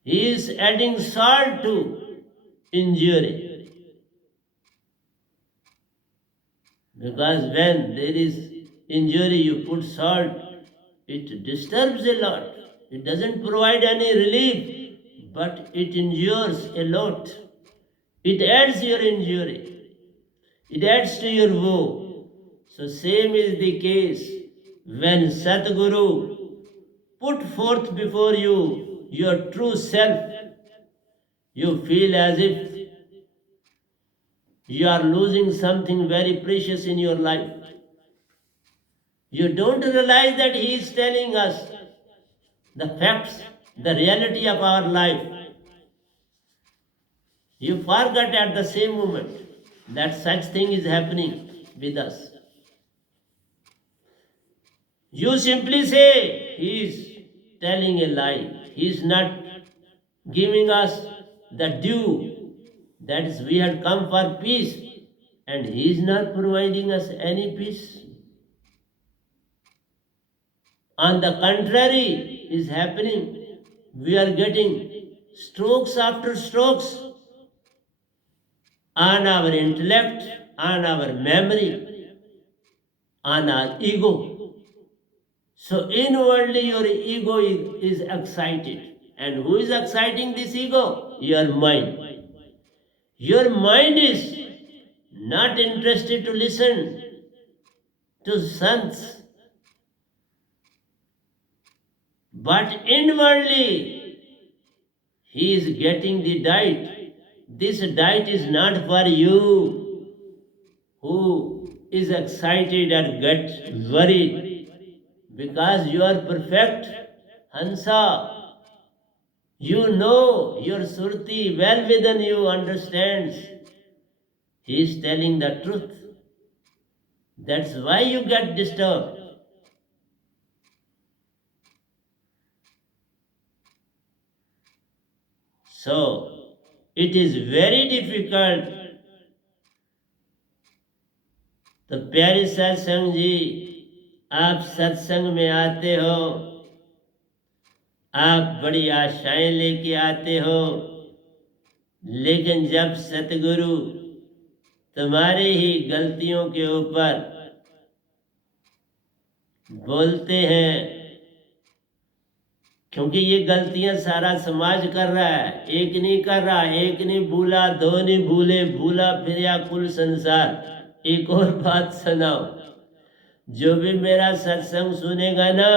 He is adding salt to injury. Because when there is injury, you put salt, it disturbs a lot. It doesn't provide any relief, but it injures a lot. It adds your injury. It adds to your woe. So same is the case when Satguru put forth before you your true self. You feel as if you are losing something very precious in your life. You don't realize that He is telling us the facts, the reality of our life. You forget at the same moment that such thing is happening with us. You simply say He is telling a lie. He is not giving us the due. That is, we had come for peace, and He is not providing us any peace. On the contrary, is happening. We are getting strokes after strokes on our intellect, on our memory, on our ego. So inwardly your ego is excited. And who is exciting this ego? Your mind. Your mind is not interested to listen to sons, but inwardly he is getting the diet. This diet is not for you who is excited or get worried because you are perfect. Hansa, you know your Surti well within you understands. He is telling the truth. That's why you get disturbed. So, it is very difficult तो प्यारे सत्संग जी, आप सत्संग में आते हो, आप बड़ी आशाएं लेके आते हो, लेकिन जब सतगुरु तुम्हारे ही गलतियों के ऊपर बोलते हैं, क्योंकि ये गलतियां सारा समाज कर रहा है, एक नहीं कर रहा, एक नहीं भूला, दो नहीं भूले, भूला फिर या कुल संसार। एक और बात सुनाओ, जो भी मेरा सत्संग सुनेगा ना,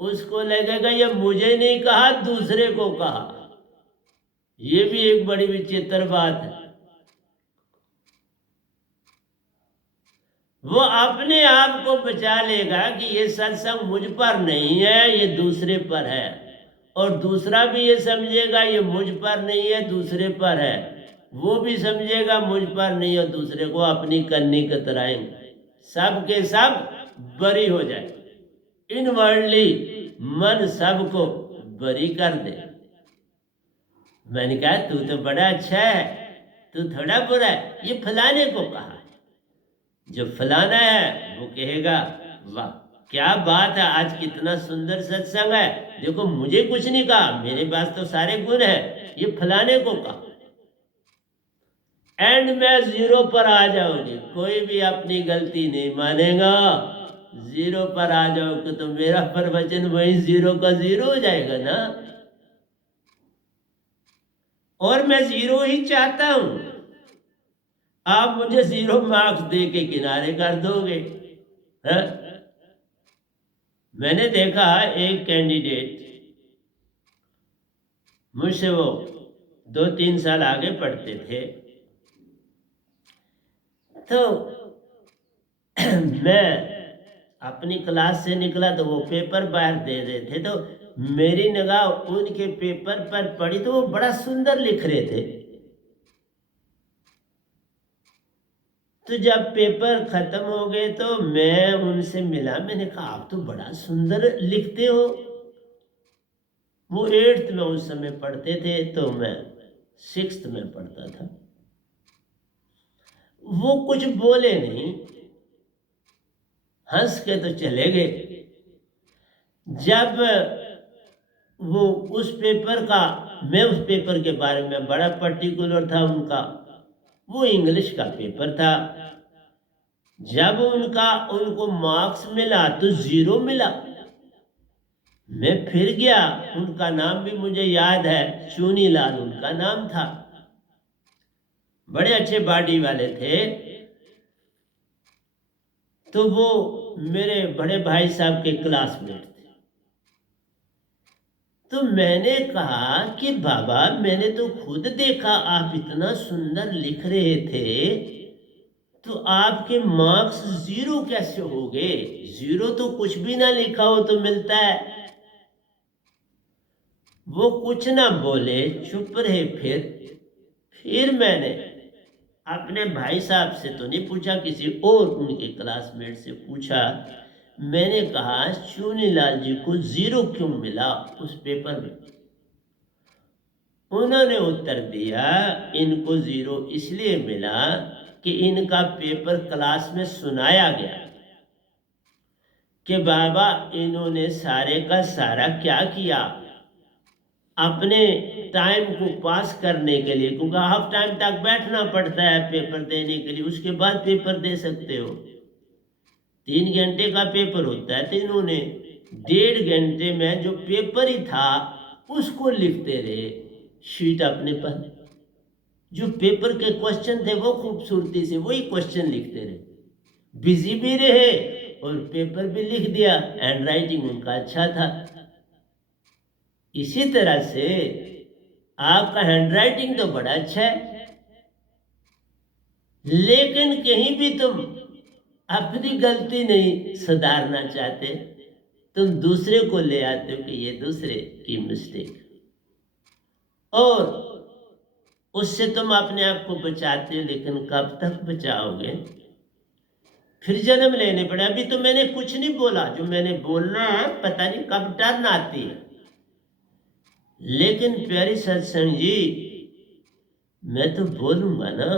उसको लगेगा ये मुझे नहीं कहा, दूसरे को कहा। ये भी एक बड़ी विचित्र बात है। वो अपने आप को बचा लेगा कि ये सत्संग मुझ पर नहीं है, ये दूसरे पर है, और दूसरा भी ये समझेगा ये मुझ पर नहीं है, दूसरे पर है। वो भी समझेगा मुझ पर नहीं है, दूसरे को अपनी कन्नी कतराएंगे, सब के सब बरी हो जाए। इनवर्डली मन सबको बरी कर दे। मैंने कहा तू तो बड़ा अच्छा है, तू थोड़ा बुरा है, ये फलाने को कहा। जो फलाना है वो कहेगा वाह क्या बात है, आज कितना सुंदर सत्संग है, देखो मुझे कुछ नहीं कहा, मेरे पास तो सारे गुण है, ये फलाने को कहा। एंड में जीरो पर आ जाओगे, कोई भी अपनी गलती नहीं मानेगा, जीरो पर आ जाओगे तो मेरा प्रवचन वही जीरो का जीरो हो जाएगा ना। और मैं जीरो ही चाहता हूं, आप मुझे जीरो मार्क्स दे के किनारे कर दोगे। है? मैंने देखा एक कैंडिडेट मुझसे, वो 2-3 साल आगे पढ़ते थे, तो मैं अपनी क्लास से निकला तो वो पेपर बाहर दे रहे थे, तो मेरी निगाह उनके पेपर पर पड़ी, तो वो बड़ा सुंदर लिख रहे थे। तो जब पेपर खत्म हो गए तो मैं उनसे मिला, मैंने कहा आप तो बड़ा सुंदर लिखते हो। वो 8th में उस समय पढ़ते थे, तो मैं 6th में पढ़ता था। वो कुछ बोले नहीं, हंस के तो चले गए। जब वो उस पेपर का, मैं उस पेपर के बारे में बड़ा पर्टिकुलर था उनका, वो इंग्लिश का पेपर था। जब उनको मार्क्स मिला तो 0 मिला। मैं फिर गया, उनका नाम भी मुझे याद है, चूनीलाल उनका नाम था, बड़े अच्छे बॉडी वाले थे। तो वो मेरे बड़े भाई साहब के क्लासमेट थे। तो मैंने कहा कि बाबा मैंने तो खुद देखा आप इतना सुंदर लिख रहे थे, तो आपके मार्क्स 0 कैसे हो गए? 0 तो कुछ भी ना लिखा हो तो मिलता है। वो कुछ ना बोले, चुप रहे। फिर मैंने अपने भाई साहब से तो नहीं पूछा, किसी और उनके क्लासमेट से पूछा। मैंने कहा चूनीलाल जी को 0 क्यों मिला उस पेपर में? उन्होंने उत्तर दिया इनको 0 इसलिए मिला कि इनका पेपर क्लास में सुनाया गया कि बाबा इन्होंने सारे का सारा क्या किया अपने टाइम को पास करने के लिए, क्योंकि हाफ टाइम तक बैठना पड़ता है पेपर देने के लिए, उसके बाद पेपर दे सकते हो। 3 घंटे का पेपर होता है, तो इन्होंने 1.5 घंटे में जो पेपर ही था उसको लिखते रहे शीट अपने पर। जो पेपर के क्वेश्चन थे वो खूबसूरती से वही क्वेश्चन लिखते रहे, बिजी भी रहे और पेपर भी लिख दिया। हैंड राइटिंग उनका अच्छा था। इसी तरह से आपका हैंडराइटिंग तो बड़ा अच्छा है, लेकिन कहीं भी तुम अपनी गलती नहीं सुधारना चाहते, तुम दूसरे को ले आते हो कि ये दूसरे की मिस्टेक, और उससे तुम अपने आप को बचाते हो, लेकिन कब तक बचाओगे? फिर जन्म लेने पड़े। अभी तो मैंने कुछ नहीं बोला, जो मैंने बोलना है पता नहीं कब टर्न आती है। लेकिन प्यारी सत्संग जी, मैं तो बोलूंगा ना।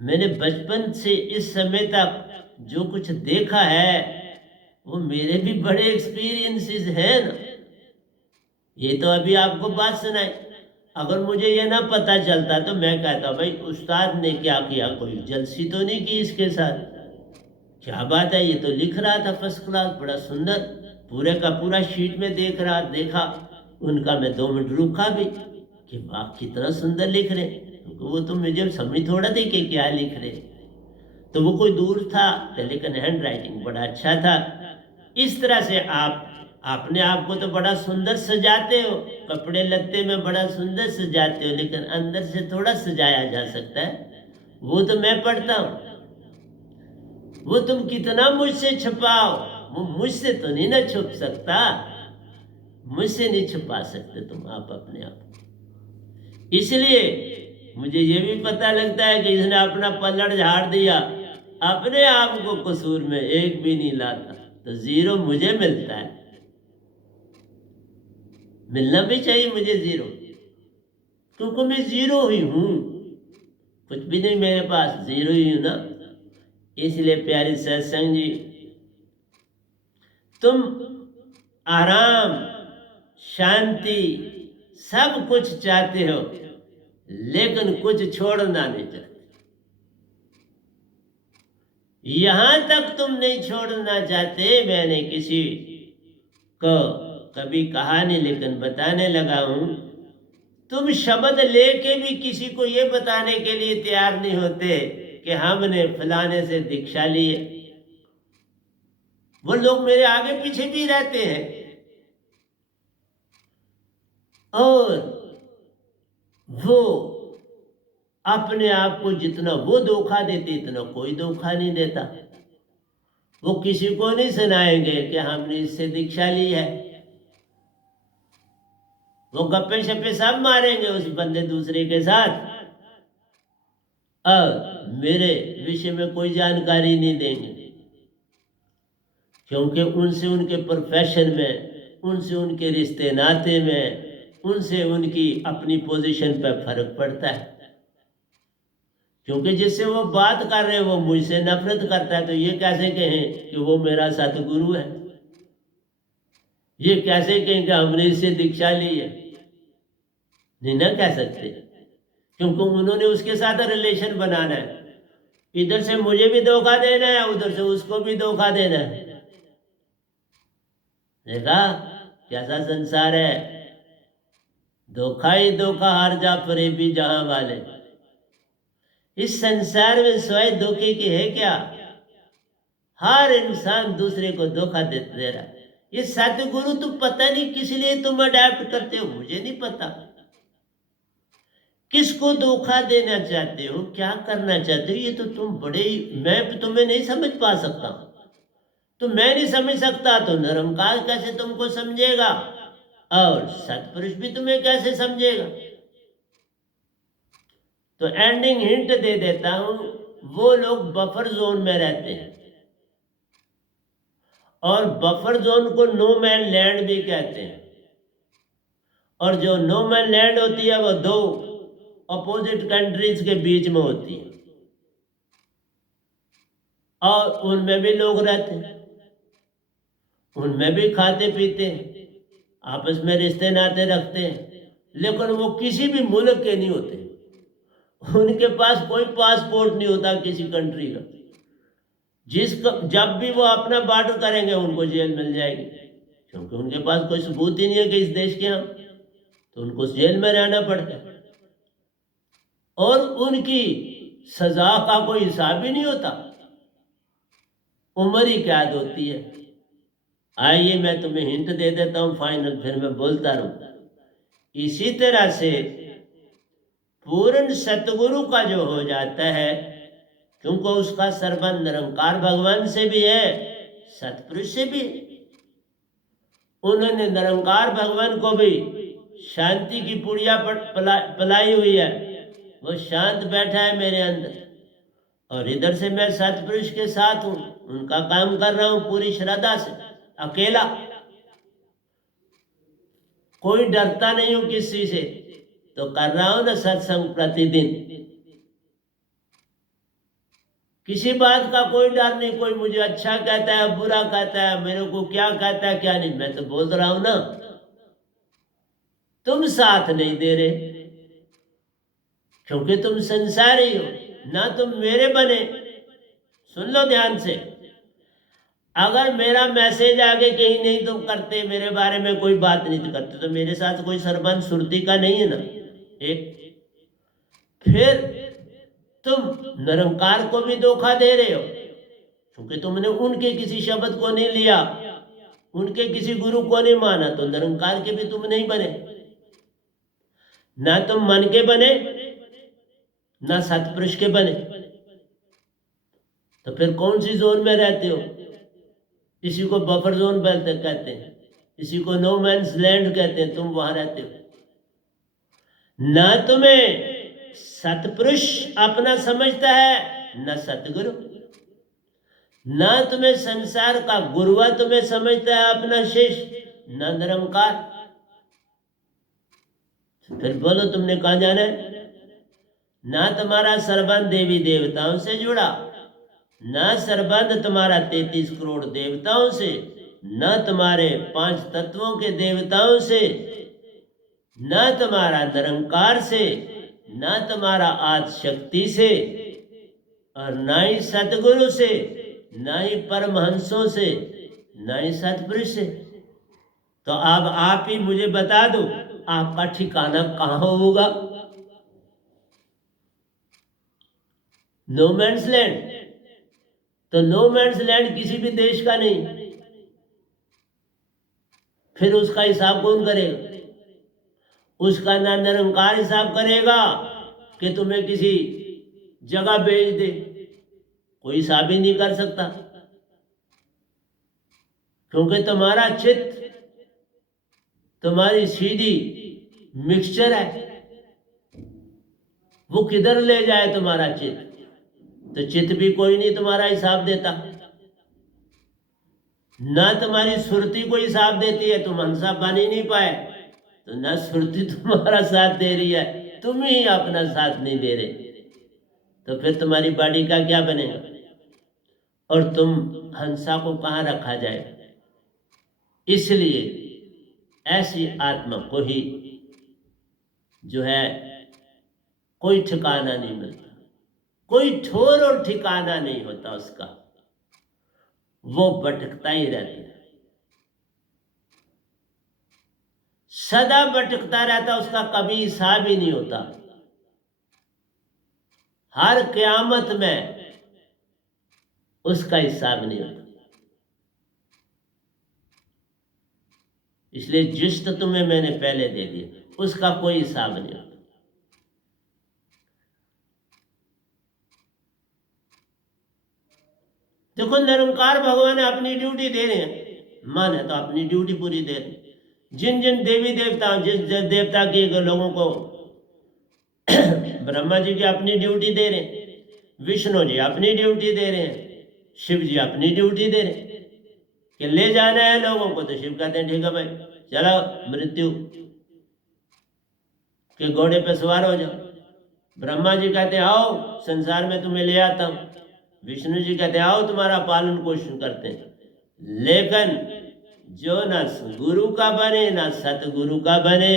मैंने बचपन से इस समय तक जो कुछ देखा है वो मेरे भी बड़े एक्सपीरियंसेस हैं ना। ये तो अभी आपको बात सुनाई, अगर मुझे ये ना पता चलता तो मैं कहता भाई उस्ताद ने क्या किया, कोई जलसी तो नहीं की इसके साथ, क्या बात है, ये तो लिख रहा था फर्स्ट क्लास, बड़ा सुंदर, पूरे का पूरा शीट में देखा उनका। मैं 2 मिनट रुका भी कि वाह कितना सुंदर लिख रहे, क्योंकि वो तो मुझे समझ थोड़ा थी कि क्या लिख रहे। तो वो कोई दूर था लेकिन हैंड राइटिंग बड़ा अच्छा था। इस तरह से आप अपने आप को तो बड़ा सुंदर सजाते हो, कपड़े लत्ते में बड़ा सुंदर सजाते हो, लेकिन अंदर से थोड़ा सजाया जा सकता है। वो तो मैं पढ़ता हूँ, वो तुम कितना मुझसे छुपाओ, वो मुझसे तो नहीं ना छुप सकता, मुझसे नहीं छुपा सकते तुम आप अपने आप। इसलिए मुझे ये भी पता लगता है कि इसने अपना पल्लड़ झाड़ दिया, अपने आप को कसूर में एक भी नहीं लाता, तो 0 मुझे मिलता है, मिलना भी चाहिए मुझे 0, क्योंकि मैं 0 ही हूं, कुछ भी नहीं मेरे पास, 0 ही हूं ना। इसलिए प्यारे सत्संग जी, तुम आराम शांति सब कुछ चाहते हो, लेकिन कुछ छोड़ना नहीं चाहते। यहां तक तुम नहीं छोड़ना चाहते, मैंने किसी को कभी कहा नहीं लेकिन बताने लगा हूं, तुम शब्द लेके भी किसी को ये बताने के लिए तैयार नहीं होते कि हमने फलाने से दीक्षा ली है। वो लोग मेरे आगे पीछे भी रहते हैं, और वो अपने आप को जितना वो धोखा देते इतना कोई धोखा नहीं देता। वो किसी को नहीं सुनाएंगे कि हमने इससे दीक्षा ली है, वो गप्पे शप्पे सब मारेंगे उस बंदे दूसरे के साथ, और मेरे विषय में कोई जानकारी नहीं देंगे, क्योंकि उनसे उनके प्रोफेशन में, उनसे उनके रिश्ते नाते में, उनसे उनकी अपनी पोजीशन पर फर्क पड़ता है। क्योंकि जिससे वो बात कर रहे हैं वो मुझसे नफरत करता है, तो ये कैसे कहें कि वो मेरा सतगुरु है, ये कैसे कहें कि हमने इससे दीक्षा ली है, नहीं ना कह सकते, क्योंकि उन्होंने उसके साथ रिलेशन बनाना है, इधर से मुझे भी धोखा देना है, उधर से उसको भी धोखा देना है। देखा कैसा संसार है, धोखा ही धोखा, हर जा फरेबी जहां वाले। इस संसार में सिवाय धोखे के है क्या, हर इंसान दूसरे को धोखा दे रहा है। ये सतगुरु तो पता नहीं किस लिए तुम अडैप्ट करते हो, मुझे नहीं पता किसको धोखा देना चाहते हो, क्या करना चाहते हो, ये तो तुम बड़े, मैं तुम्हें नहीं समझ पा सकता। तो मैं नहीं समझ सकता तो निरंकार कैसे तुमको समझेगा, और सतपुरुष भी तुम्हें कैसे समझेगा। तो एंडिंग हिंट दे देता हूं, वो लोग बफर जोन में रहते हैं, और बफर जोन को नो मैन लैंड भी कहते हैं। और जो नो मैन लैंड होती है वो 2 अपोजिट कंट्रीज के बीच में होती है, और उनमें भी लोग रहते हैं, उनमें भी खाते पीते हैं, आपस में रिश्ते नाते रखते हैं, लेकिन वो किसी भी मुल्क के नहीं होते, उनके पास कोई पासपोर्ट नहीं होता किसी कंट्री का। जब भी वो अपना बार्डर करेंगे उनको जेल मिल जाएगी, क्योंकि उनके पास कोई सबूत ही नहीं है कि इस देश के हम, तो उनको जेल में रहना पड़ता है, और उनकी सजा का कोई हिसाब ही नहीं होता, उम्र ही कैद होती है। आइए मैं तुम्हें हिंट दे देता हूं फाइनल, फिर मैं बोलता रहूं। इसी तरह से पूर्ण सतगुरु का जो हो जाता है, क्योंकि उसका संबंध निरंकार भगवान से भी है, सतपुरुष से भी। उन्होंने निरंकार भगवान को भी शांति की पुड़िया पलाई हुई है, वो शांत बैठा है मेरे अंदर, और इधर से मैं सतपुरुष के साथ हूं, उनका काम कर रहा हूं पूरी श्रद्धा से, अकेला, कोई डरता नहीं हूं किसी से, तो कर रहा हूं ना सत्संग प्रतिदिन। किसी बात का कोई डर नहीं, कोई मुझे अच्छा कहता है बुरा कहता है, मेरे को क्या कहता है क्या नहीं, मैं तो बोल रहा हूं ना। तुम साथ नहीं दे रहे क्योंकि तुम संसारी हो, ना तुम मेरे बने। सुन लो ध्यान से, अगर मेरा मैसेज आगे कहीं नहीं तुम करते, मेरे बारे में कोई बात नहीं करते, तो मेरे साथ कोई सरबंध सुरती का नहीं है ना। एक फिर तुम निरंकार को भी धोखा दे रहे हो क्योंकि तुमने उनके किसी शब्द को नहीं लिया, उनके किसी गुरु को नहीं माना, तो निरंकार के भी तुम नहीं बने। ना तुम मन के बने ना सतपुरुष के बने, तो फिर कौन सी जोन में रहते हो? इसी को बफर जोन कहते हैं, इसी को नो मैन्स लैंड कहते हैं। तुम वहां रहते हो। ना तुम्हें सतपुरुष अपना समझता है ना सतगुरु, ना तुम्हें संसार का गुरुआ तुम्हें समझता है अपना शिष्य, ना निरंकार। फिर बोलो तुमने कहां जाना है? ना तुम्हारा संबंध देवी देवताओं से जुड़ा, ना संबंध तुम्हारा 33 करोड़ देवताओं से, न तुम्हारे 5 तत्वों के देवताओं से, न तुम्हारा निरंकार से, न तुम्हारा आदि शक्ति से, और न ही सतगुरु से, न ही परमहंसों से, न ही सतपुरुष से। तो अब आप ही मुझे बता दो आपका ठिकाना कहां होगा? No man's land. तो नो मैन्स लैंड किसी भी देश का नहीं, फिर उसका हिसाब कौन करेगा? उसका ना निरंकार हिसाब करेगा कि तुम्हें किसी जगह भेज दे, कोई हिसाब ही नहीं कर सकता, क्योंकि तुम्हारा चित्त तुम्हारी सीधी मिक्सचर है। वो किधर ले जाए तुम्हारा चित्त? तो चित्त भी कोई नहीं तुम्हारा हिसाब देता, ना तुम्हारी सुरती को हिसाब देती है। तुम हंसा बन ही नहीं पाए, तो ना सुरती तुम्हारा साथ दे रही है, तुम ही अपना साथ नहीं दे रहे, तो फिर तुम्हारी बॉडी का क्या बनेगा? और तुम हंसा को कहाँ रखा जाए? इसलिए ऐसी आत्मा को ही जो है कोई ठिकाना नहीं मिलता, कोई ठोर और ठिकाना नहीं होता उसका, वो भटकता ही रहता है, सदा भटकता रहता, उसका कभी हिसाब ही नहीं होता। हर क़यामत में उसका हिसाब नहीं होता। इसलिए जिस तो तुम्हें मैंने पहले दे दिया उसका कोई हिसाब नहीं होता। देखो, निरंकार भगवान अपनी ड्यूटी दे रहे हैं, मन है तो अपनी ड्यूटी पूरी दे रहे हैं। जिन जिन देवी देवता, जिस देवता के लोगों को ब्रह्मा जी की अपनी ड्यूटी दे रहे हैं, विष्णु जी अपनी ड्यूटी दे रहे हैं, शिव जी अपनी ड्यूटी दे रहे हैं कि ले जाना है लोगों को, तो शिव कहते हैं ठीक है भाई चलो मृत्यु के घोड़े पे सवार हो जाओ। ब्रह्मा जी कहते हैं आओ संसार में तुम्हें ले आता हूं, विष्णु जी कहते हैं आओ तुम्हारा पालन पोषण करते हैं। लेकिन जो ना गुरु का बने ना सतगुरु का बने,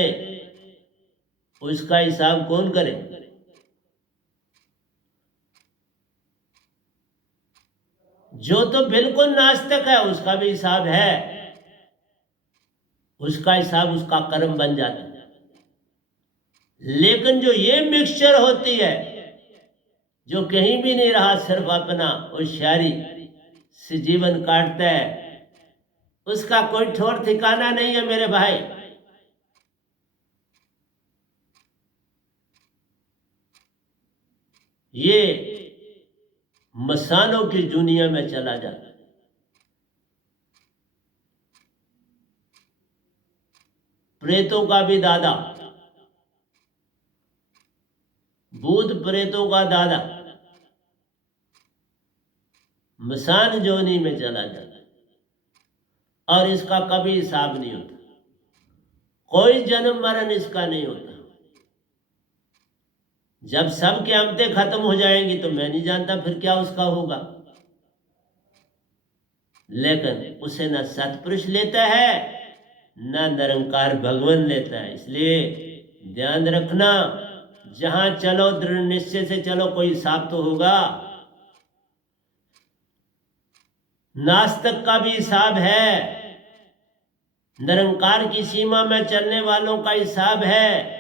उसका हिसाब कौन करे? जो तो बिल्कुल नास्तिक है उसका भी हिसाब है, उसका हिसाब उसका कर्म बन जाता है। लेकिन जो ये मिक्सचर होती है, जो कहीं भी नहीं रहा, सिर्फ अपना होशियारी से जीवन काटता है, उसका कोई ठोर ठिकाना नहीं है मेरे भाई। ये मसानों की दुनिया में चला जाता है। प्रेतों का भी दादा, भूत प्रेतों का दादा मसान जोनी में चला जाता है, और इसका कभी हिसाब नहीं होता, कोई जन्म मरण इसका नहीं होता। जब सब के अमते खत्म हो जाएंगी तो मैं नहीं जानता फिर क्या उसका होगा। लेकिन उसे न सतपुरुष लेता है न निरंकार भगवान लेता है। इसलिए ध्यान रखना, जहां चलो दृढ़ निश्चय से चलो, कोई हिसाब तो होगा। नास्तिक का भी हिसाब है, निरंकार की सीमा में चलने वालों का हिसाब है,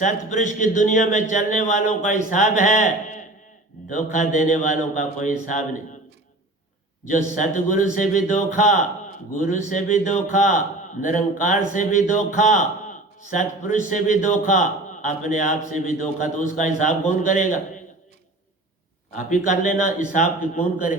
सतपुरुष की दुनिया में चलने वालों का हिसाब है, धोखा देने वालों का कोई हिसाब नहीं। जो सतगुरु से भी धोखा, गुरु से भी धोखा, निरंकार से भी धोखा, सतपुरुष से भी धोखा, अपने आप से भी धोखा, तो उसका हिसाब कौन करेगा? आप ही कर लेना, हिसाब की कौन करे।